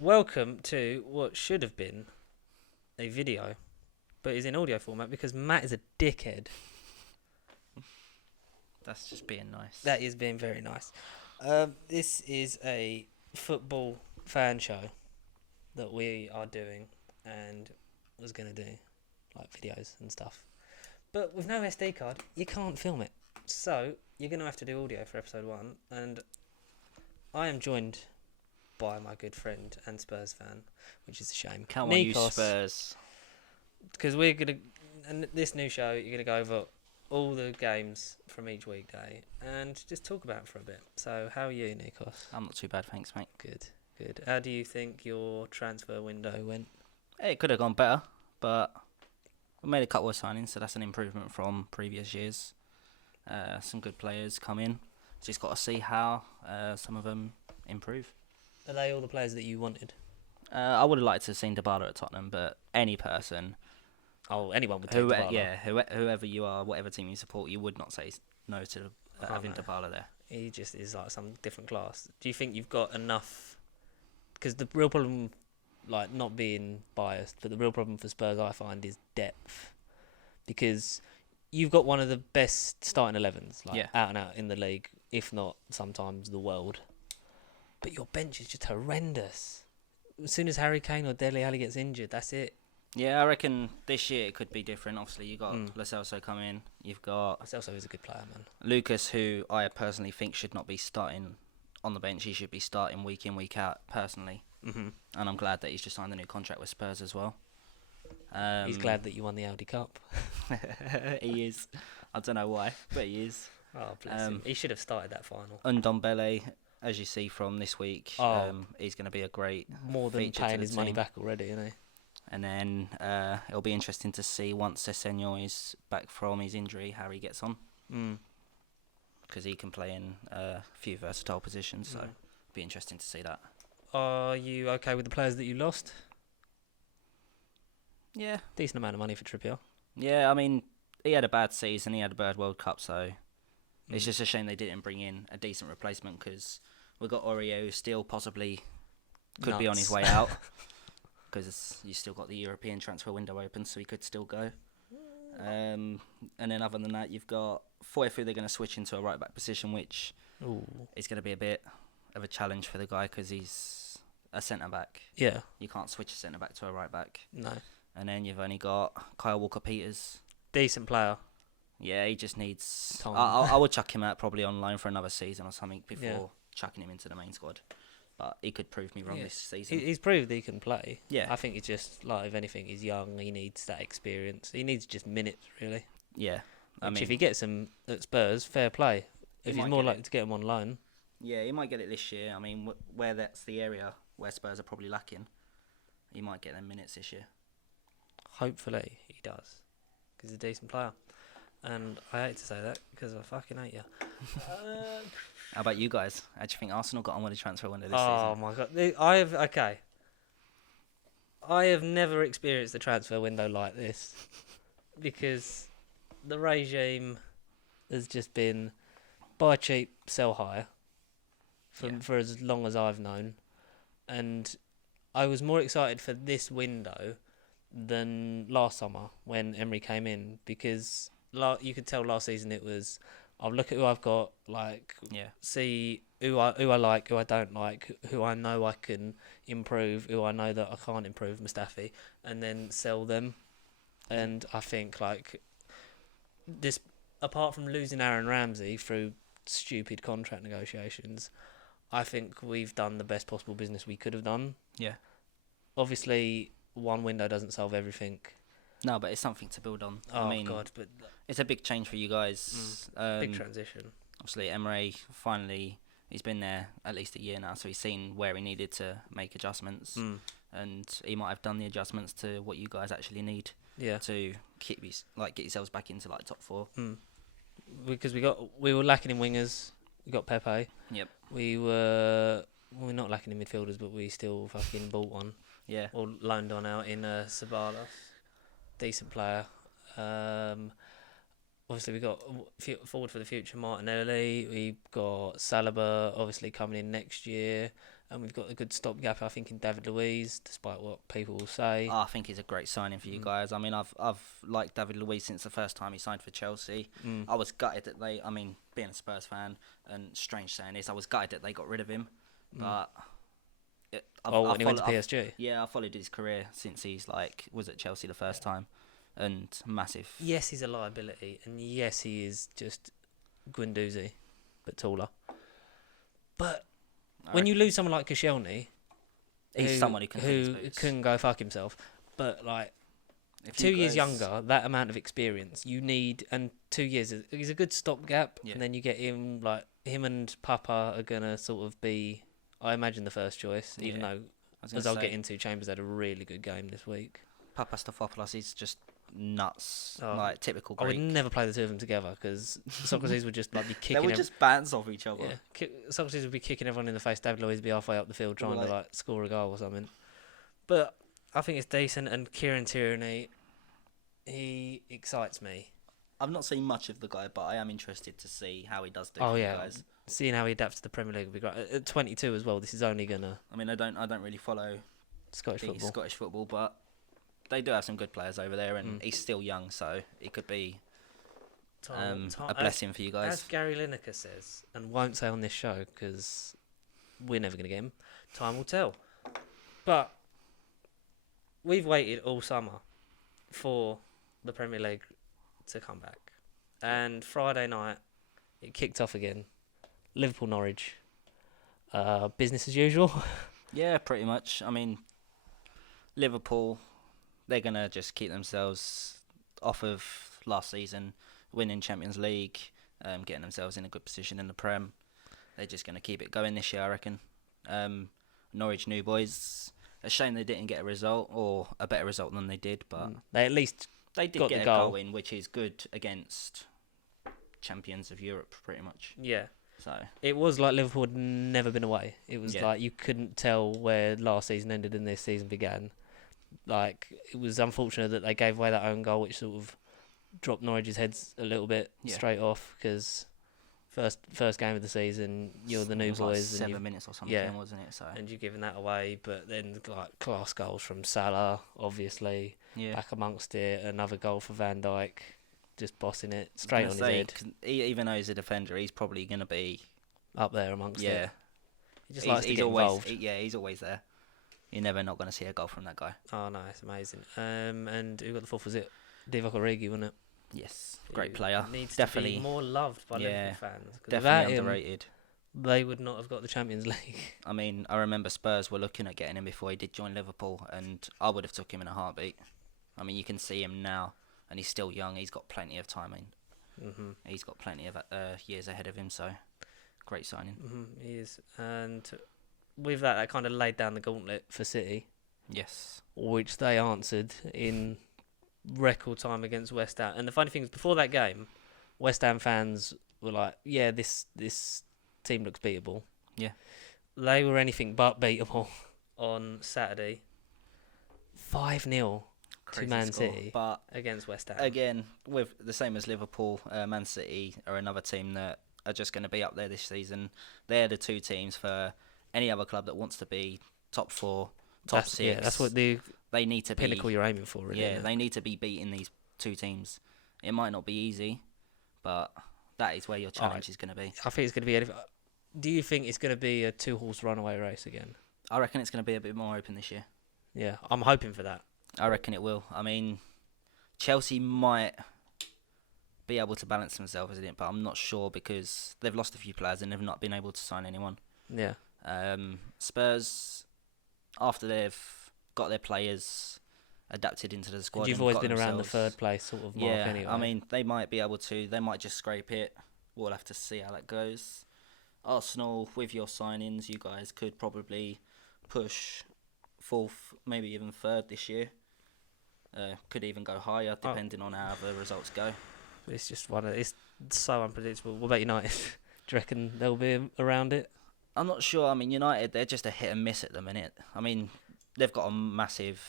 Welcome to what should have been a video, but is in audio format because Matt is a dickhead. That's just being nice. That is being very nice. This is a football fan show that we are doing and was going to do, like videos and stuff. But with no SD card, you can't film it. So you're going to have to do audio for episode 1. And I am joined by my good friend and Spurs fan, which is a shame. Come on, you Spurs. Because we're going to, and this new show, you're going to go over all the games from each weekday and just talk about it for a bit. So how are you, Nikos? I'm not too bad, thanks, mate. Good. How do you think your transfer window went? It could have gone better, but we made a couple of signings, so that's an improvement from previous years. Some good players come in. Just got to see how some of them improve. Are they all the players that you wanted? I would have liked to have seen Dybala at Tottenham, but any person... Oh, anyone would take Dybala. Yeah, whoever you are, whatever team you support, you would not say no to having Dybala there. He just is like some different class. Do you think you've got enough? Because the real problem, like not being biased, but the real problem for Spurs I find is depth. Because you've got one of the best starting 11s, out and out in the league, if not sometimes the world. But your bench is just horrendous. As soon as Harry Kane or Dele Alli gets injured, that's it. Yeah, I reckon this year it could be different. Obviously, you got Lo Celso come in. You've got Lo Celso is a good player, man. Lucas, who I personally think should not be starting on the bench. He should be starting week in, week out, personally. Mm-hmm. And I'm glad that he's just signed a new contract with Spurs as well. He's glad that you won the Audi Cup. He is. I don't know why, but he is. Oh, bless him. He should have started that final. Ndombele, as you see from this week, he's going to be a great more than paying his money back already, isn't he? And then it'll be interesting to see once Sessegnon is back from his injury how he gets on. Because he can play in a few versatile positions, so it'll be interesting to see that. Are you okay with the players that you lost? Yeah. Decent amount of money for Trippier. Yeah, I mean, he had a bad season, he had a bad World Cup, so it's just a shame they didn't bring in a decent replacement because we've got Oreo who still possibly could be on his way out. Because you still got the European transfer window open, so he could still go. And then other than that, you've got Foyfu. They're going to switch into a right-back position, which is going to be a bit of a challenge for the guy because he's a centre-back. Yeah. You can't switch a centre-back to a right-back. No. And then you've only got Kyle Walker-Peters. Decent player. Yeah, he just needs... Time. I would chuck him out probably on loan for another season or something before chucking him into the main squad. But he could prove me wrong this season. He's proved he can play. Yeah. I think he's just, like, if anything, he's young. He needs that experience. He needs just minutes, really. Yeah. If he gets him at Spurs, fair play. If he's more likely to get him on loan. Yeah, he might get it this year. I mean, where that's the area where Spurs are probably lacking, he might get them minutes this year. Hopefully he does. Because he's a decent player. And I hate to say that because I fucking hate you. How about you guys? How do you think Arsenal got on with the transfer window this season? Oh my god! I have never experienced the transfer window like this because the regime has just been buy cheap, sell high for as long as I've known, and I was more excited for this window than last summer when Emery came in because you could tell last season it was. I'll look at who I've got, see who I like, who I don't like, who I know I can improve, who I know that I can't improve, Mustafi, and then sell them. And I think, this, apart from losing Aaron Ramsey through stupid contract negotiations, I think we've done the best possible business we could have done. Yeah. Obviously, one window doesn't solve everything. No, but it's something to build on. Oh, I mean, God, but... It's a big change for you guys. Big transition. Obviously, Emery, finally, he's been there at least a year now, so he's seen where he needed to make adjustments. And he might have done the adjustments to what you guys actually need to get yourselves back into, top four. Because we were lacking in wingers. We got Pepe. Yep. We're not lacking in midfielders, but we still fucking bought one. Yeah. Or loaned on out in Sabalos. Decent player. Obviously, we got forward for the future Martinelli. We've got Saliba obviously coming in next year. And we've got a good stopgap, I think, in David Luiz, despite what people will say. I think he's a great signing for you guys. I mean, I've liked David Luiz since the first time he signed for Chelsea. I was gutted that being a Spurs fan, and strange saying this, I was gutted that they got rid of him. But when he went to PSG? I followed his career since was at Chelsea the first time, and massive. Yes, he's a liability, and yes, he is just Guendouzi, but taller. But when you lose someone like Koscielny, he's someone who can go fuck himself. But like 2 years younger, that amount of experience you need, and 2 years is a good stopgap. Yeah. And then you get him, like him and Papa are gonna sort of be, I imagine, the first choice. Even though, as I'll get into, Chambers had a really good game this week. Papastathopoulos is just nuts, like typical Greek. I would never play the two of them together because Socrates would just like be kicking. They would just bounce off each other. Yeah, Socrates would be kicking everyone in the face. David Luiz would be halfway up the field trying to score a goal or something. But I think it's decent, and Kieran Tierney, he excites me. I've not seen much of the guy, but I am interested to see how he does do. Oh for yeah, you guys. Seeing how he adapts to the Premier League would be great. At 22 as well, this is only gonna. I mean, I don't really follow Scottish football, but they do have some good players over there, and he's still young, so it could be a blessing for you guys. As Gary Lineker says, and won't say on this show because we're never going to get him, time will tell. But we've waited all summer for the Premier League to come back. And Friday night, it kicked off again. Liverpool-Norwich. Business as usual. Yeah, pretty much. I mean, Liverpool, they're going to just keep themselves off of last season, winning Champions League, getting themselves in a good position in the Prem. They're just going to keep it going this year, I reckon. Norwich new boys, a shame they didn't get a result, or a better result than they did, but they at least they did got get the a goal in, which is good against champions of Europe, pretty much. Yeah. So it was like Liverpool had never been away. It was like you couldn't tell where last season ended and this season began. Like, it was unfortunate that they gave away that own goal, which sort of dropped Norwich's heads a little bit straight off, because first game of the season, you're the new boys. Like 7 minutes or something, wasn't it? So and you're giving that away, but then like class goals from Salah, obviously, back amongst it. Another goal for Van Dijk, just bossing it straight on his head. Even though he's a defender, he's probably going to be up there amongst it. Yeah, he just likes to get involved. He's always there. You're never not going to see a goal from that guy. Oh no, it's amazing. And who got the fourth? Was it Divock Origi, wasn't it? Yes, great player. Needs definitely to be more loved by Liverpool fans. Definitely underrated. They would not have got the Champions League. I mean, I remember Spurs were looking at getting him before he did join Liverpool, and I would have took him in a heartbeat. I mean, you can see him now, and he's still young. He's got plenty of time. He's got plenty of years ahead of him, so great signing. He is. And with that kind of laid down the gauntlet for City. Yes. Which they answered in record time against West Ham. And the funny thing is, before that game, West Ham fans were like, yeah, this team looks beatable. Yeah. They were anything but beatable on Saturday. 5-0 to Man City, but against West Ham. Again, with the same as Liverpool, Man City are another team that are just going to be up there this season. They're the two teams for any other club that wants to be top 4, top 6. Yeah, that's what they need to pinnacle you're aiming for, really. Yeah, they need to be beating these two teams. It might not be easy, but that is where your challenge is going to be. I think it's going to be... Do you think it's going to be a 2-horse runaway race again? I reckon it's going to be a bit more open this year. Yeah, I'm hoping for that. I reckon it will. I mean, Chelsea might be able to balance themselves in it, but I'm not sure because they've lost a few players and they've not been able to sign anyone. Yeah. Spurs, after they've got their players adapted into the squad, you've always been around the third place sort of mark anyway. I mean, they might be able to. They might just scrape it. We'll have to see how that goes. Arsenal, with your signings, you guys could probably push 4th, maybe even 3rd this year. Could even go higher, depending on how the results go. It's just it's so unpredictable. What about United? Do you reckon they'll be around it? I'm not sure. I mean, United, they're just a hit and miss at the minute. I mean, they've got a massive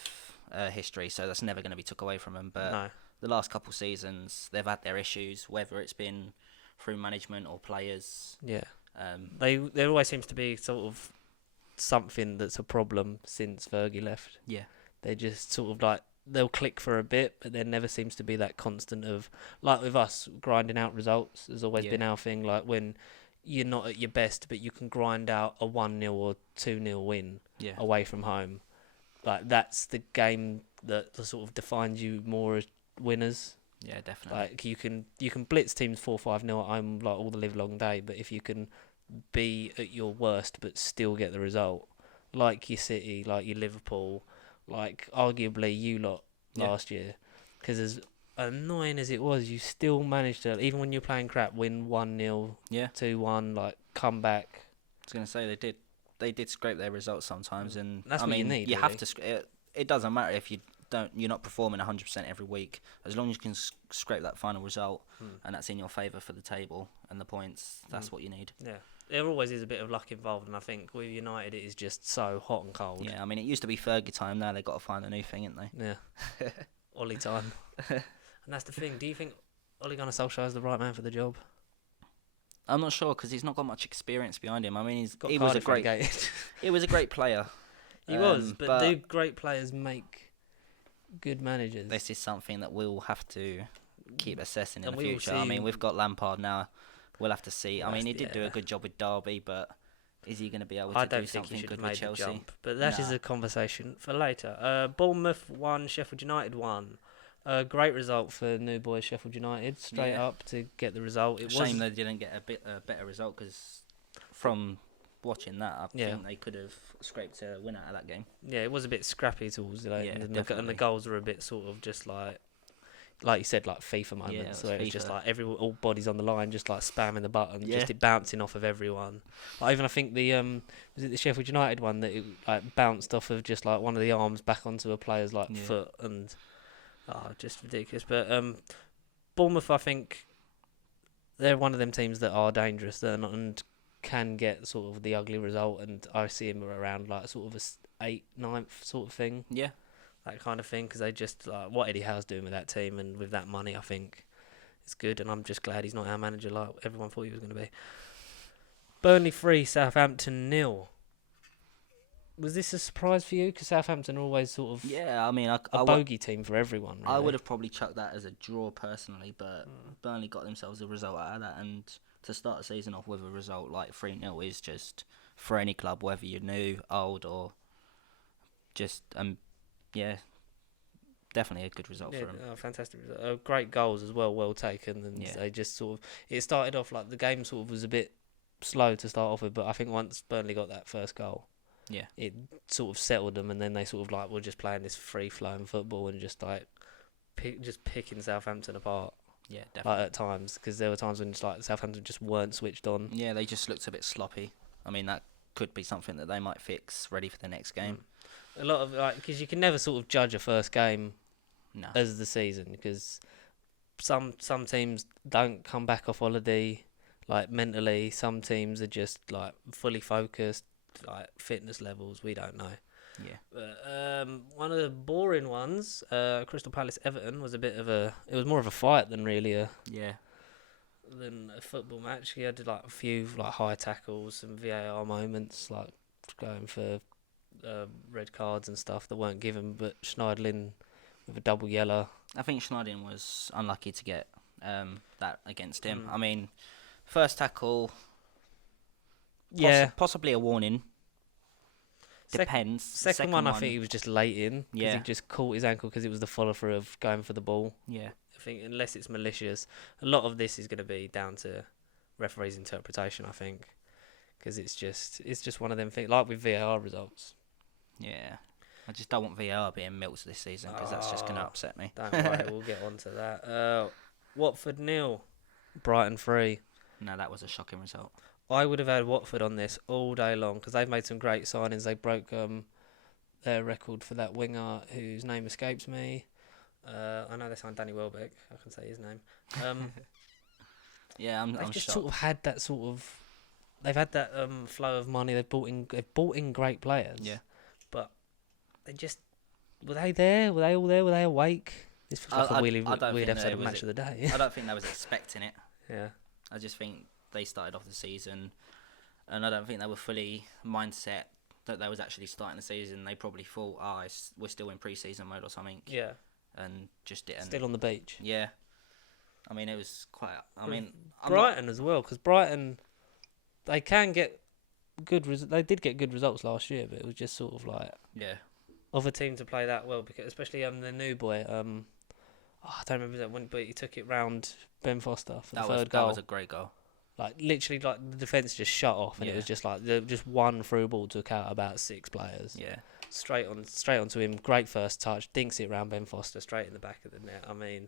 history, so that's never going to be took away from them. But the last couple seasons, they've had their issues, whether it's been through management or players. Yeah. There always seems to be sort of something that's a problem since Fergie left. Yeah. They just sort of like they'll click for a bit, but there never seems to be that constant of like with us grinding out results. Has always been our thing. Like when you're not at your best, but you can grind out a 1-0 or 2-0 win away from home. Like that's the game that sort of defines you more as winners. Yeah, definitely. Like you can blitz teams 4-5-0 at home like all the live long day, but if you can be at your worst but still get the result, like your City, like your Liverpool, like arguably you lot last year, because as annoying as it was, you still managed to, even when you're playing crap, win 1-0, 2-1, like come back. I was gonna say they did scrape their results sometimes, and that's what you need. You have to. It doesn't matter if you're not performing 100% every week, as long as you can scrape that final result, and that's in your favour for the table and the points. That's what you need. Yeah. There always is a bit of luck involved, and I think with United it is just so hot and cold. Yeah, I mean, it used to be Fergie time, now they've got to find a new thing, haven't they? Yeah. Ollie time. And that's the thing, do you think Ole Gunnar Solskjaer is the right man for the job? I'm not sure, because he's not got much experience behind him. I mean, he was a great player. He was, but do great players make good managers? This is something that we'll have to keep assessing in the future. I mean, we've got Lampard now. We'll have to see. I mean, he did do a good job with Derby, but is he going to be able to do something good with Chelsea? Jump, but that is a conversation for later. Bournemouth 1, Sheffield United 1. Great result for new boys Sheffield United, straight up to get the result. Shame they didn't get a better result, because from watching that, I think they could have scraped a win out of that game. Yeah, it was a bit scrappy towards the end, and the goals were a bit sort of just like you said, like FIFA moments, where it's just like all bodies on the line, just like spamming the button, just it bouncing off of everyone. Like even I think the was it the Sheffield United one that it like bounced off of just like one of the arms back onto a player's like foot, and just ridiculous. But Bournemouth, I think they're one of them teams that are dangerous and can get sort of the ugly result, and I see them around like sort of a 8th, 9th sort of thing. Yeah. That kind of thing, because they just what Eddie Howe's doing with that team and with that money, I think it's good, and I'm just glad he's not our manager like everyone thought he was going to be. Burnley 3, Southampton 0. Was this a surprise for you? Because Southampton are always sort of I mean, a bogey team for everyone. Really. I would have probably chucked that as a draw personally, but Burnley got themselves a result out of that, and to start the season off with a result like 3-0 is just, for any club, whether you're new, old, or just definitely a good result for them. Fantastic result. Great goals as well, well taken, and they just sort of, it started off like the game sort of was a bit slow to start off with, but I think once Burnley got that first goal, it sort of settled them, and then they sort of like were just playing this free flowing football and just like picking Southampton apart. Yeah, definitely. Like at times, because there were times when just like Southampton just weren't switched on. Yeah, they just looked a bit sloppy. I mean, that could be something that they might fix ready for the next game. A lot of because you can never sort of judge a first game as the season, because some teams don't come back off holiday like mentally. Some teams are just like fully focused, like fitness levels. We don't know. Yeah. But one of the boring ones, Crystal Palace Everton, was it was more of a fight than really than a football match. He had like a few like high tackles, some VAR moments, like going for red cards and stuff that weren't given, but Schneidlin with a double yellow. I think Schneidlin was unlucky to get that against him. I mean, first tackle, possibly a warning. Depends. Second one, I think he was just late in, because he just caught his ankle because it was the follow through of going for the ball. Yeah, I think unless it's malicious, a lot of this is going to be down to referee's interpretation, I think, because it's just one of them things, like with VAR results. Yeah, I just don't want VAR being milked this season, because that's just going to upset me. Don't worry, we'll get on to that. Watford 0, Brighton 3. No, that was a shocking result. I would have had Watford on this all day long, because they've made some great signings. They broke their record for that winger whose name escapes me. I know they signed Danny Welbeck. I can say his name. I'm just shocked. Sort of had that sort of. They've had that flow of money. They've bought in great players. Yeah. But they just, were they there? Were they all there? Were they awake? This feels like a weird episode of Match of the Day. I don't think they was expecting it. Yeah. I just think they started off the season, and I don't think they were fully mindset that they was actually starting the season, they probably thought, we're still in pre-season mode or something. Yeah. And just didn't. Still on the beach. Yeah. I mean, it was quite. I mean, Brighton as well, because Brighton, they can get they did get good results last year, but it was just sort of like of a team to play that well, because especially the new boy. I don't remember that one, but he took it round Ben Foster for the third goal. That was a great goal. Like literally, like the defence just shut off, and it was just like just one through ball took out about 6 players. Yeah. Straight onto him. Great first touch. Dinks it round Ben Foster straight in the back of the net. I mean,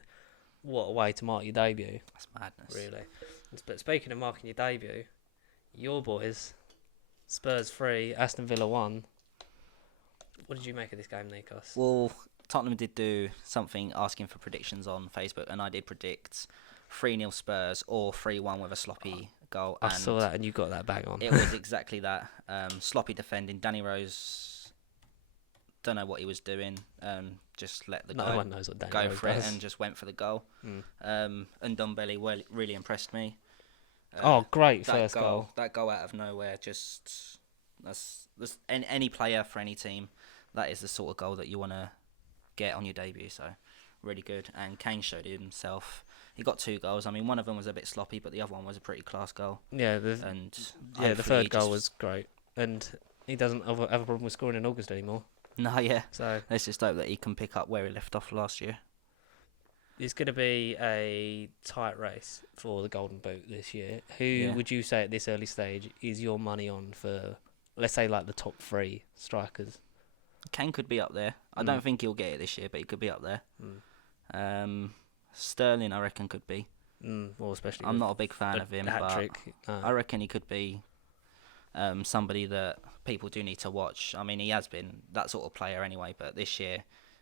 what a way to mark your debut. That's madness. Really. But speaking of marking your debut, your boys, Spurs 3, Aston Villa 1. What did you make of this game, Nikos? Well, Tottenham did do something asking for predictions on Facebook, and I did predict 3-0 Spurs or 3-1 with a sloppy goal. I saw that, and you got that bang on. It was exactly that. Sloppy defending. Danny Rose, don't know what he was doing. Just let the guy one knows what Danny go Rose for does. it and just went for the goal. And Ndombele really impressed me. Great first goal. That goal out of nowhere, just that's any player for any team. That is the sort of goal that you want to get on your debut. So really good. And Kane showed himself. He got 2 goals. I mean, one of them was a bit sloppy, but the other one was a pretty class goal. Yeah, the third goal was great, and he doesn't have a problem with scoring in August anymore. No, yeah. So let's just hope that he can pick up where he left off last year. It's going to be a tight race for the Golden Boot this year. Who would you say at this early stage is your money on for, let's say, like the top 3 strikers? Kane could be up there. I don't think he'll get it this year, but he could be up there. Sterling, I reckon, could be. Well, especially I'm not a big fan of him, but I reckon he could be somebody that people do need to watch. I mean, he has been that sort of player anyway, but this year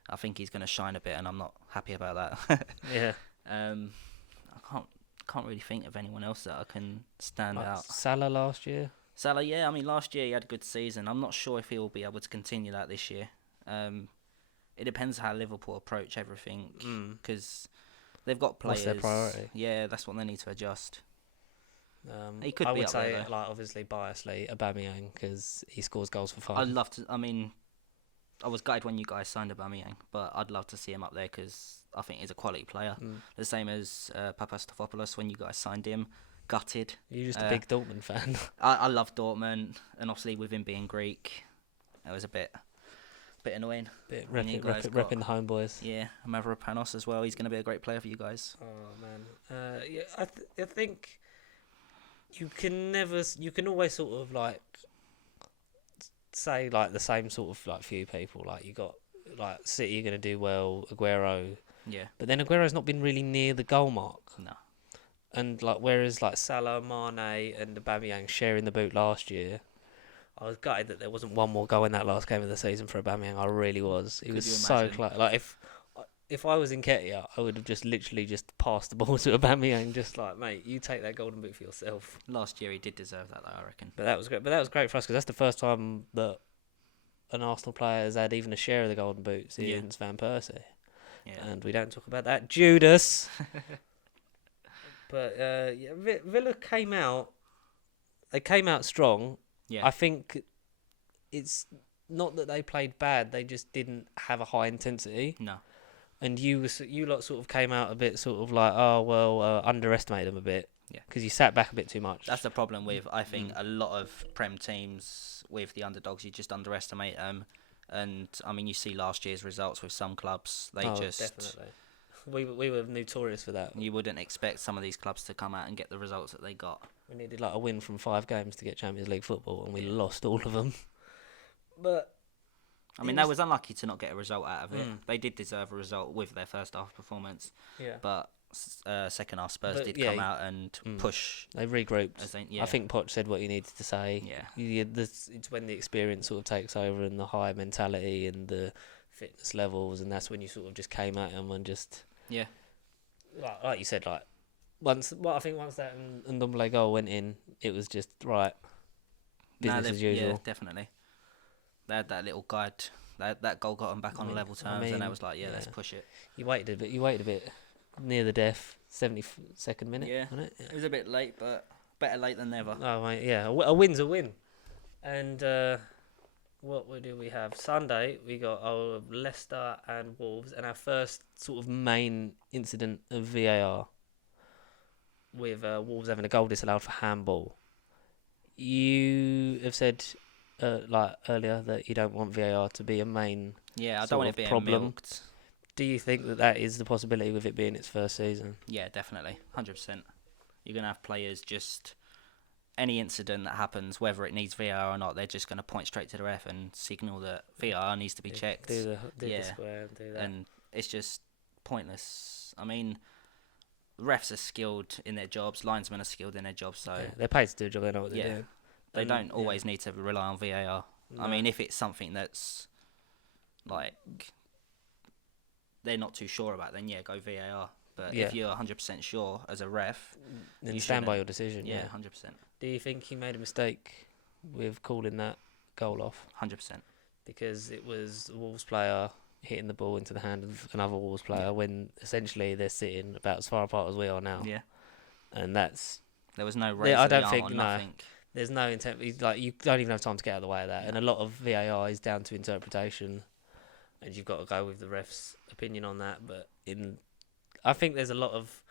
I think he's going to shine a bit, and I'm not happy about that. Yeah. I can't really think of anyone else that I can stand out. Salah last year. Salah, yeah. I mean, last year he had a good season. I'm not sure if he'll be able to continue that this year. It depends how Liverpool approach everything, because they've got players. What's their priority? Yeah, that's what they need to adjust. He could I be would up say, there, though. like, obviously, biasly, Aubameyang, because he scores goals for fun. I'd love to. I mean, I was gutted when you guys signed Aubameyang, but I'd love to see him up there because I think he's a quality player. The same as Papastafopoulos when you guys signed him. Gutted. You're just a big Dortmund fan. I love Dortmund, and obviously with him being Greek, it was a bit annoying. Repping the homeboys. Yeah, Mavropanos as well. He's going to be a great player for you guys. Oh man, I think you can always sort of like say like the same sort of like few people. Like you got like City are going to do well, Aguero. Yeah. But then Aguero's not been really near the goal mark. No. And like whereas like Salah, Mane, and Aubameyang sharing the boot last year, I was gutted that there wasn't one more goal in that last game of the season for Aubameyang. I really was. He was so close. Like if I was in Ketia, I would have just literally just passed the ball to Aubameyang, just like, mate, you take that golden boot for yourself. Last year he did deserve that, though, I reckon. But that was great. But that was great for us because that's the first time that an Arsenal player has had even a share of the golden boot since Van Persie. Yeah. And we don't talk about that, Judas. But Villa came out. They came out strong. Yeah. I think it's not that they played bad. They just didn't have a high intensity. No. And you lot sort of came out a bit sort of like, underestimate them a bit. Yeah. Because you sat back a bit too much. That's the problem with, I think, a lot of Prem teams with the underdogs. You just underestimate them. And, I mean, you see last year's results with some clubs. Definitely. We were notorious for that. You wouldn't expect some of these clubs to come out and get the results that they got. We needed like a win from 5 games to get Champions League football, and we lost all of them. But I mean, they was unlucky to not get a result out of it. They did deserve a result with their first half performance. Yeah. But second half Spurs did come out and push. They regrouped. I think Poch said what he needed to say. Yeah. It's when the experience sort of takes over and the high mentality and the fitness levels, and that's when you sort of just came at him and just... Yeah. Like you said, like once that Ndombele goal went in, it was just right. Business as usual. Yeah, definitely. They had that little guide. That goal got them back on level terms, and I was like, let's push it. You waited a bit near the death, 72nd minute. Yeah, wasn't it? It was a bit late, but better late than never. Oh mate, yeah, a win's a win, and what do we have? Sunday, we got Leicester and Wolves, and our first sort of main incident of VAR with Wolves having a goal disallowed for handball. You have said like earlier that you don't want VAR to be a main Yeah, I sort don't want of it being problem. milked. Do you think that that is the possibility with it being its first season? Yeah, definitely, 100%. You're gonna have players just any incident that happens, whether it needs VAR or not, they're just gonna point straight to the ref and signal that VAR needs to be checked. Do the square and do that. And it's just pointless. I mean, refs are skilled in their jobs, linesmen are skilled in their jobs, so they're paid to do a job. They know what they're doing. They don't always need to rely on VAR. No. I mean, if it's something that's like they're not too sure about, then yeah, go VAR. But if you're 100% sure as a ref, then you stand by your decision. Yeah, 100%. Do you think he made a mistake with calling that goal off? 100%. Because it was a Wolves player hitting the ball into the hand of another Wolves player when essentially they're sitting about as far apart as we are now. Yeah. And there was no raise of the arm or nothing. There's no intent. Like, you don't even have time to get out of the way of that. And a lot of VAR is down to interpretation, and you've got to go with the ref's opinion on that. But I think there's a lot of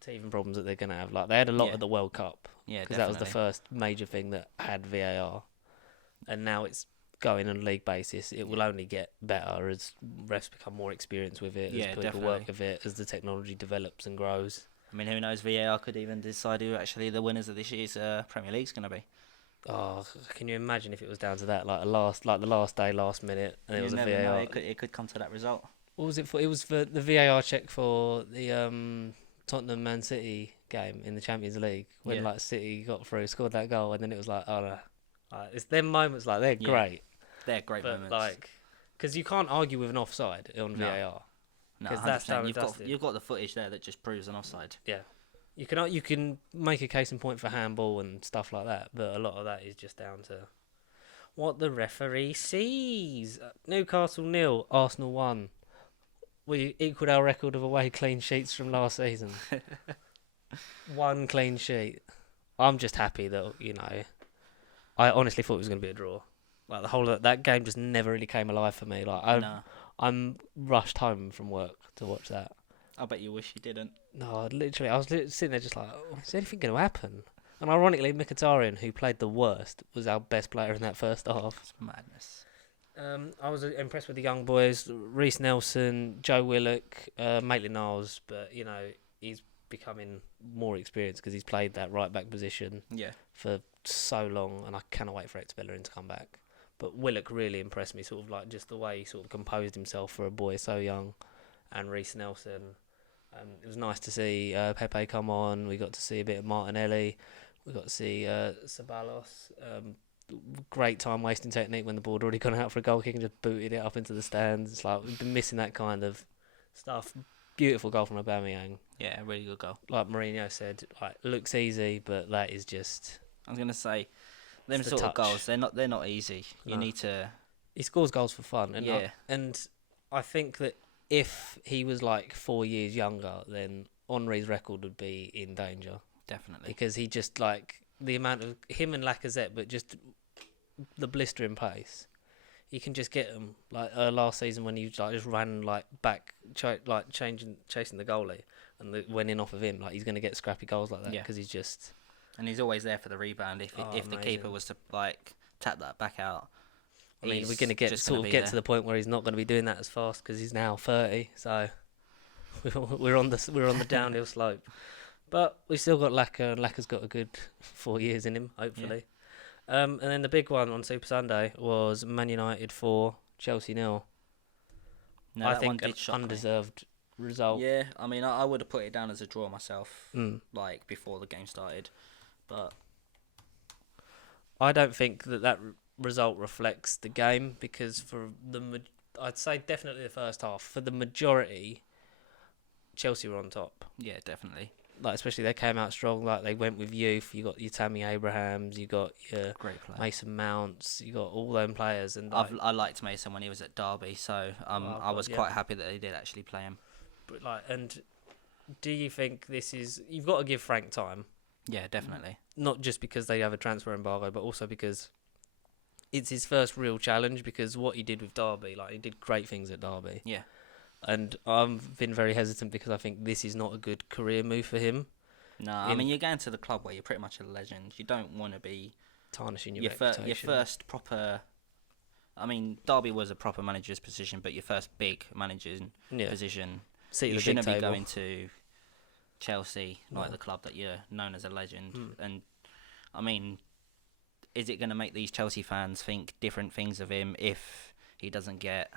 teething problems that they're going to have. Like, they had a lot at the World Cup. Yeah, because that was the first major thing that had VAR. And now it's going on a league basis. It will only get better as refs become more experienced with it, as people work with it, as the technology develops and grows. I mean, who knows? VAR could even decide who actually the winners of this year's Premier League's going to be. Oh, can you imagine if it was down to that, like the last day, last minute, and it was a VAR? Know. It could come to that result. What was it for? It was for the VAR check for the Tottenham Man City game in the Champions League when like City got through, scored that goal, and then it was like, oh no, it's them moments like they're great. They're great moments. Like, because you can't argue with an offside on VAR. No, because that's done and you've got the footage there that just proves an offside. Yeah, you can make a case in point for handball and stuff like that, but a lot of that is just down to what the referee sees. Newcastle 0, Arsenal 1. We equalled our record of away clean sheets from last season. One clean sheet. I'm just happy that I honestly thought it was going to be a draw. Like, the whole of that game just never really came alive for me. Like, I'm rushed home from work to watch that. I bet you wish you didn't. No, literally, I was sitting there just like, is anything going to happen? And ironically, Mkhitaryan, who played the worst, was our best player in that first half. It's madness. I was impressed with the young boys, Reece Nelson, Joe Willock, Maitland-Niles, but he's becoming more experienced because he's played that right back position for so long, and I cannot wait for Hector Bellerin to come back. But Willock really impressed me, sort of like just the way he sort of composed himself for a boy so young, and Reece Nelson. It was nice to see Pepe come on. We got to see a bit of Martinelli. We got to see Ceballos. Great time wasting technique when the ball had already gone out for a goal kick and just booted it up into the stands. It's like we've been missing that kind of stuff. Beautiful goal from Aubameyang. Yeah, really good goal. Like Mourinho said, like, looks easy, but that is just. I was gonna say, them sort of goals, they're not easy. You need to. He scores goals for fun, and I think that if he was like 4 years younger, then Henry's record would be in danger. Definitely, because he just like the amount of him and Lacazette, but just the blistering pace. You can just get them like last season when he just ran back, chasing the goalie, and went in off of him. Like, he's going to get scrappy goals like that because he's just. And he's always there for the rebound if the keeper was to tap that back out. I mean, we're going to get to the point where he's not going to be doing that as fast because he's now 30. So we're on the downhill slope, but we still got Laka, and Laka's got a good 4 years in him, hopefully. Yeah. And then the big one on Super Sunday was Man United 4, Chelsea 0. No, I think an undeserved result. Yeah, I mean, I would have put it down as a draw myself, before the game started, but I don't think that result reflects the game because I'd say definitely the first half. For the majority, Chelsea were on top. Yeah, definitely. Like, especially they came out strong. Like, they went with youth. You got your Tammy Abrahams. You got your Mason Mounts. You got all them players. And I liked Mason when he was at Derby, so I was quite happy that they did actually play him. But and do you think this is? You've got to give Frank time. Yeah, definitely. Not just because they have a transfer embargo, but also because it's his first real challenge because what he did with Derby, like he did great things at Derby. Yeah. And I've been very hesitant because I think this is not a good career move for him. No, I mean, you're going to the club where you're pretty much a legend. You don't want to be tarnishing your reputation. Your first proper. I mean, Derby was a proper manager's position, but your first big manager's position. You shouldn't be going to Chelsea, like the club that you're known as a legend. And I mean, is it going to make these Chelsea fans think different things of him if he doesn't get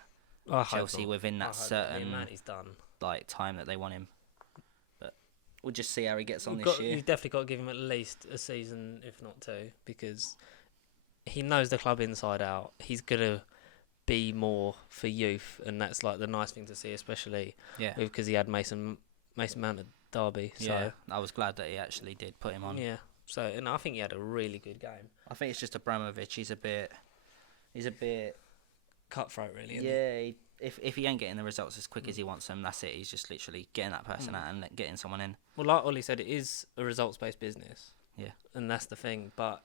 Chelsea within that certain like time that they want him? But we'll just see how he gets on this year. You've definitely got to give him at least a season, if not two, because he knows the club inside out. He's gonna be more for youth, and that's like the nice thing to see, especially because he had Mason Mount at Derby. So yeah, I was glad that he actually did put him on. Yeah. So, and I think he had a really good game. I think it's just Abramovich. He's a bit cutthroat, really. Yeah. If he ain't getting the results as quick as he wants them, that's it. He's just literally getting that person out and getting someone in. Well, like Ollie said, it is a results-based business. Yeah. And that's the thing. But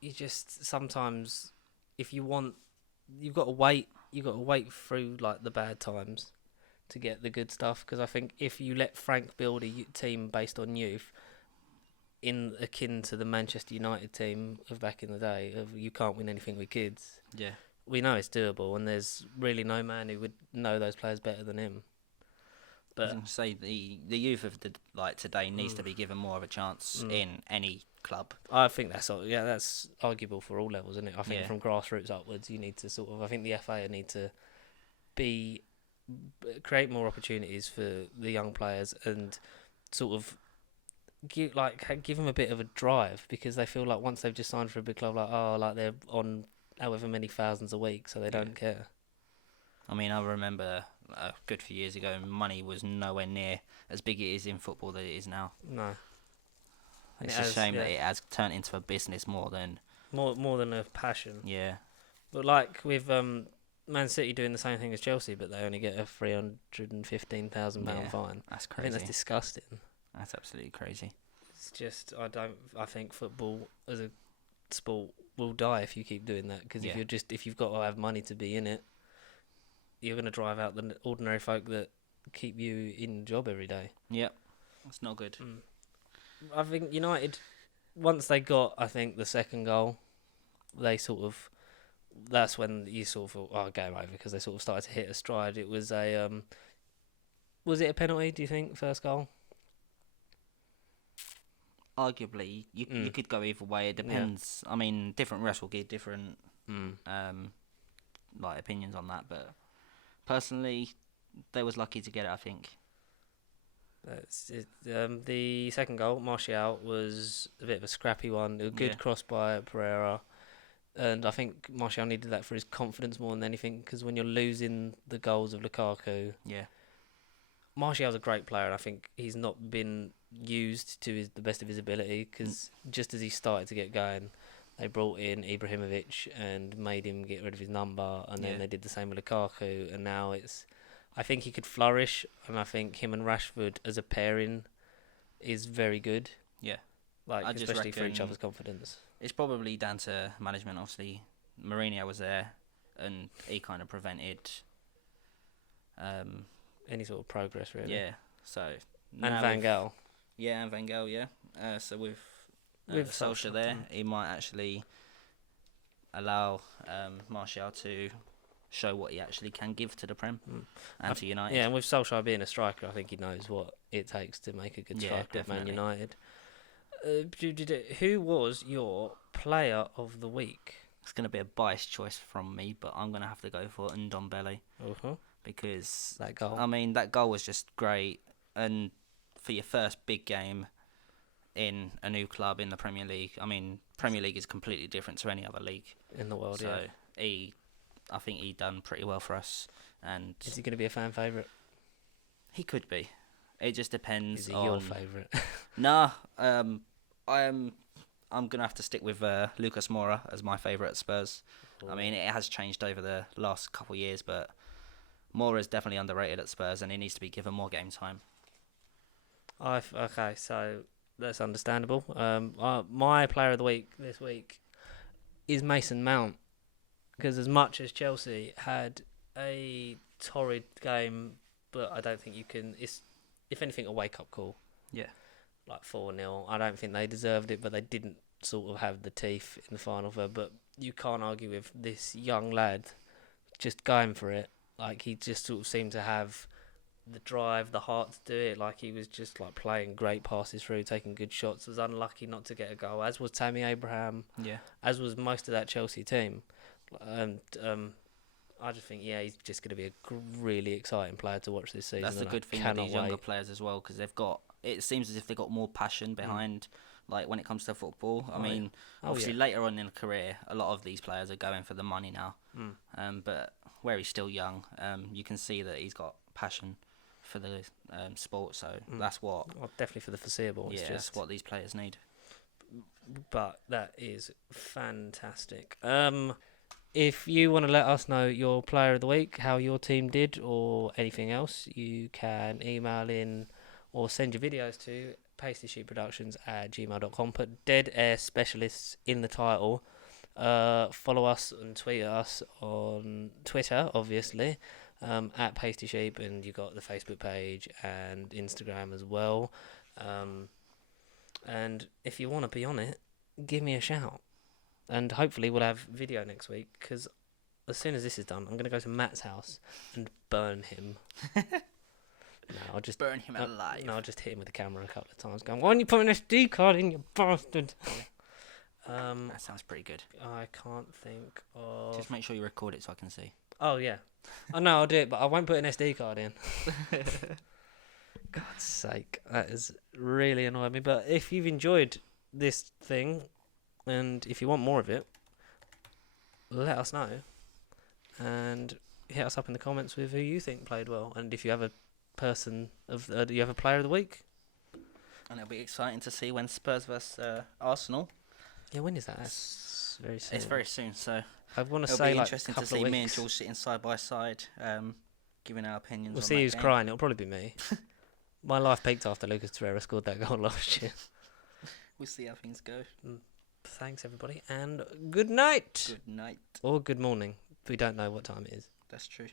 you just sometimes, if you want, you've got to wait. You've got to wait through like the bad times to get the good stuff. Because I think if you let Frank build a team based on youth, in akin to the Manchester United team of back in the day, of you can't win anything with kids. Yeah. We know it's doable, and there's really no man who would know those players better than him. But I was say the youth of today needs to be given more of a chance in any club. I think that's arguable for all levels, isn't it? I think from grassroots upwards, you need to I think the FA need to create more opportunities for the young players and sort of give them a bit of a drive, because they feel like once they've just signed for a big club, like they're on however many thousands a week, so they don't care. I mean, I remember a good few years ago, money was nowhere near as big it is in football that it is now. No. It's a shame that it has turned into a business more than a passion. Yeah. But like with Man City doing the same thing as Chelsea, but they only get a £315,000 fine. That's crazy. I think that's disgusting. That's absolutely crazy. It's just I think football as a sport will die if you keep doing that, because if you've got to have money to be in it, you're going to drive out the ordinary folk that keep you in job every day. Yep. That's not good. I think United, once they got, I think, the second goal, that's when you sort of thought, game over, because they sort of started to hit a stride. It was was it a penalty, do you think, first goal? Arguably, you could go either way. It depends. I mean, different refs will give different opinions on that, but personally, they was lucky to get it, I think. That's it. The second goal, Martial, was a bit of a scrappy one. A good cross by Pereira, and I think Martial needed that for his confidence more than anything, because when you're losing the goals of Lukaku, Martial's a great player, and I think he's not been used to the best of his ability, because just as he started to get going, they brought in Ibrahimovic and made him get rid of his number, and then they did the same with Lukaku, and now I think he could flourish, and I think him and Rashford as a pairing is very good. Yeah. Especially for each other's confidence. It's probably down to management, obviously. Mourinho was there, and he kind of prevented any sort of progress, really. Yeah, so... And Van Gaal. Yeah, and Van Gaal, yeah. So with Solskjaer there, he might actually allow Martial to show what he actually can give to the Prem and to United. Yeah, and with Solskjaer being a striker, I think he knows what it takes to make a good striker at Man United. Who was your player of the week? It's going to be a biased choice from me, but I'm going to have to go for Ndombele. Because that goal. I mean, that goal was just great, and for your first big game in a new club in the Premier League, I mean, Premier League is completely different to any other league in the world. So I think he done pretty well for us. And is he going to be a fan favourite? He could be. It just depends. Is he your favourite? Nah, I'm gonna have to stick with Lucas Moura as my favourite at Spurs. I mean, it has changed over the last couple of years, but Moura is definitely underrated at Spurs, and he needs to be given more game time. Okay, so that's understandable. My player of the week this week is Mason Mount. Because as much as Chelsea had a torrid game, but I don't think you can. It's, if anything, a wake up call. Yeah. Like 4-0. I don't think they deserved it, but they didn't sort of have the teeth in the final third. But you can't argue with this young lad just going for it. Like, he just sort of seemed to have the drive, the heart to do it. Like, he was just like playing great passes through, taking good shots. Was unlucky not to get a goal, as was Tammy Abraham. Yeah. As was most of that Chelsea team. And I just think, he's just going to be a really exciting player to watch this season. That's the good thing with these younger players as well, because they've got. It seems as if they've got more passion behind, like when it comes to football. I mean, obviously later on in a career, a lot of these players are going for the money now. But where he's still young, you can see that he's got passion for the sport. So that's what. Well, definitely for the foreseeable. Yeah, that's what these players need. But that is fantastic. If you want to let us know your player of the week, how your team did, or anything else, you can email in or send your videos to pastysheepproductions@gmail.com. Put Dead Air Specialists in the title. Follow us and tweet us on Twitter, obviously, at pastysheep, and you got the Facebook page and Instagram as well. And if you want to be on it, give me a shout. And hopefully we'll have video next week, because as soon as this is done, I'm going to go to Matt's house and burn him. I'll just burn him alive. No, I'll just hit him with the camera a couple of times, going, "Why don't you put an SD card in, you bastard?" That sounds pretty good. I can't think of. Just make sure you record it so I can see. Oh yeah. Oh no, I'll do it, but I won't put an SD card in. God's sake, that has really annoyed me. But if you've enjoyed this thing, and if you want more of it, let us know, and hit us up in the comments with who you think played well, and if you have a person of, do you have a player of the week? And it'll be exciting to see when Spurs vs Arsenal. Yeah, when is that? That's very soon. It's very soon, so I want to it'll say be like interesting to see me and George sitting side by side, giving our opinions. We'll on see that who's game. crying. It'll probably be me. My life peaked after Lucas Torreira scored that goal last year. We'll see how things go. Thanks, everybody, and good night. Good night. Or good morning. We don't know what time it is. That's true.